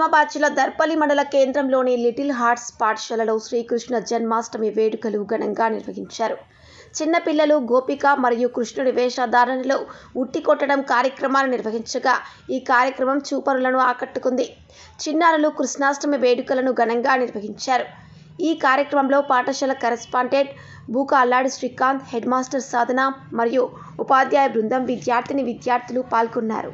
నిజామాబాద్ జిల్లా దర్పల్లి మండల కేంద్రంలోని లిటిల్ హార్ట్స్ పాఠశాలలో శ్రీకృష్ణ జన్మాష్టమి వేడుకలు ఘనంగా నిర్వహించారు. చిన్నపిల్లలు గోపిక మరియు కృష్ణుడి వేషధారణలో ఉట్టి కొట్టడం కార్యక్రమాన్ని నిర్వహించగా ఈ కార్యక్రమం చూపరులను ఆకట్టుకుంది. చిన్నారులు కృష్ణాష్టమి వేడుకలను ఘనంగా నిర్వహించారు. ఈ కార్యక్రమంలో పాఠశాల కరెస్పాండెంట్ బూకా అల్లాడి శ్రీకాంత్, హెడ్ మాస్టర్ సాధన మరియు ఉపాధ్యాయ బృందం, విద్యార్థిని విద్యార్థులు పాల్గొన్నారు.